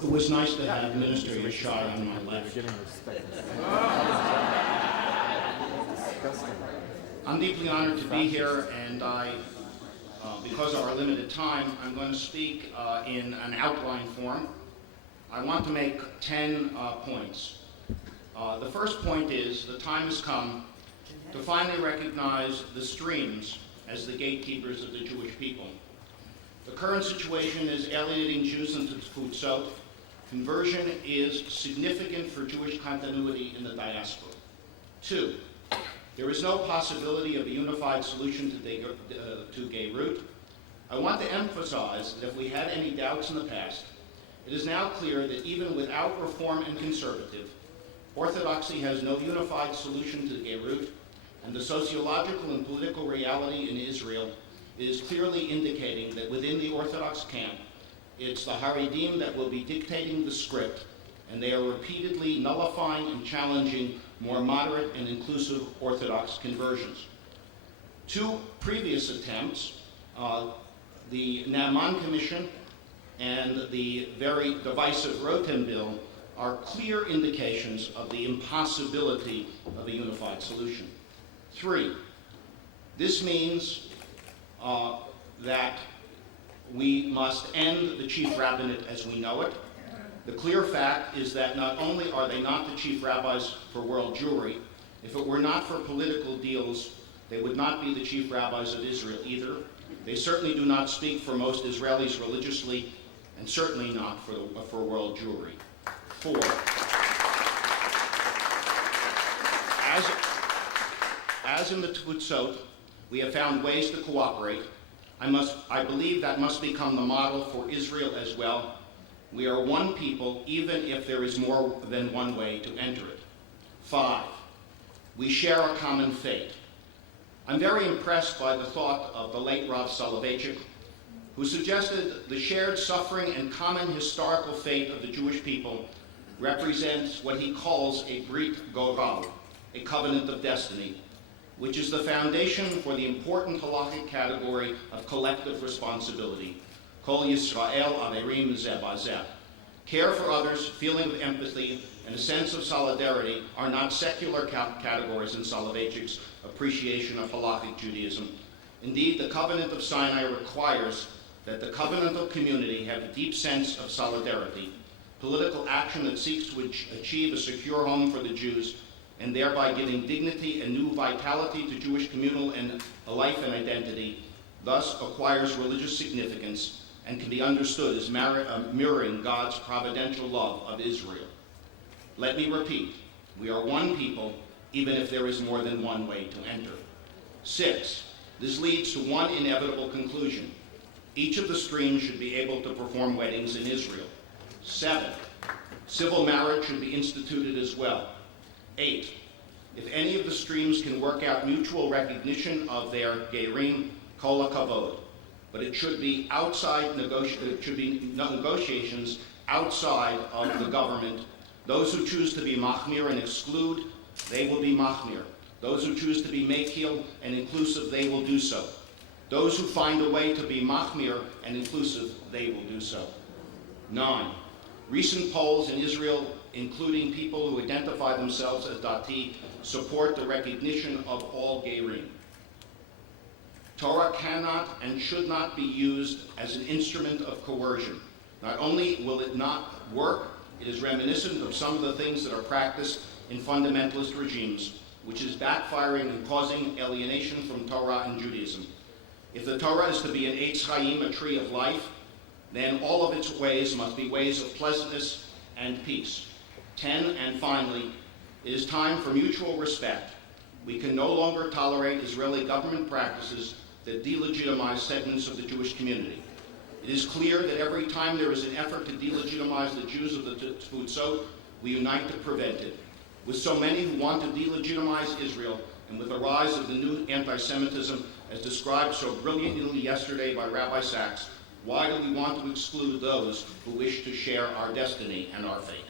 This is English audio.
It was nice to have Minister Yeshai on my left. I'm deeply honored to be here, and because of our limited time, I'm going to speak in an outline form. I want to make 10 points. The first point is the time has come to finally recognize the streams as the gatekeepers of the Jewish people. The current situation is alienating Jews into Tfutzot. Conversion is significant for Jewish continuity in the diaspora. 2, there is no possibility of a unified solution to Geirut. I want to emphasize that if we had any doubts in the past, it is now clear that even without reform and conservative, Orthodoxy has no unified solution to Geirut, and the sociological and political reality in Israel is clearly indicating that within the Orthodox camp, it's the Haredim that will be dictating the script, and they are repeatedly nullifying and challenging more moderate and inclusive Orthodox conversions. 2 previous attempts, the Naaman Commission and the very divisive Rotem Bill, are clear indications of the impossibility of a unified solution. 3, this means that we must end the chief rabbinate as we know it. The clear fact is that not only are they not the chief rabbis for world Jewry, if it were not for political deals, they would not be the chief rabbis of Israel either. They certainly do not speak for most Israelis religiously, and certainly not for world Jewry. 4, as in the Tfutzot, we have found ways to cooperate. I believe that must become the model for Israel as well. We are one people, even if there is more than one way to enter it. 5, we share a common fate. I'm very impressed by the thought of the late Rav Soloveitchik, who suggested the shared suffering and common historical fate of the Jewish people represents what he calls a Brit Goral, a covenant of destiny, which is the foundation for the important halachic category of collective responsibility. Kol Yisrael Averim Zeh Bazeh. Care for others, feeling of empathy, and a sense of solidarity are not secular categories in Soloveitchik's appreciation of halachic Judaism. Indeed, the covenant of Sinai requires that the covenantal community have a deep sense of solidarity, political action that seeks to achieve a secure home for the Jews, and thereby giving dignity and new vitality to Jewish communal and life and identity, thus acquires religious significance and can be understood as mirroring God's providential love of Israel. Let me repeat, we are one people, even if there is more than one way to enter. 6, this leads to one inevitable conclusion. Each of the streams should be able to perform weddings in Israel. 7, civil marriage should be instituted as well. 8, if any of the streams can work out mutual recognition of their Geirim, Kol HaKavod, but it should be negotiations outside of the government. Those who choose to be Machmir and exclude, they will be Machmir. Those who choose to be Mekil and inclusive, they will do so. Those who find a way to be Machmir and inclusive, they will do so. 9, recent polls in Israel, including people who identify themselves as Dati, support the recognition of all Geirim. Torah cannot and should not be used as an instrument of coercion. Not only will it not work, it is reminiscent of some of the things that are practiced in fundamentalist regimes, which is backfiring and causing alienation from Torah and Judaism. If the Torah is to be an Eitz Chaim, a tree of life, then all of its ways must be ways of pleasantness and peace. 10, and finally, it is time for mutual respect. We can no longer tolerate Israeli government practices that delegitimize segments of the Jewish community. It is clear that every time there is an effort to delegitimize the Jews of the Tfutzot, we unite to prevent it. With so many who want to delegitimize Israel, and with the rise of the new anti-Semitism, as described so brilliantly yesterday by Rabbi Sachs, why do we want to exclude those who wish to share our destiny and our fate?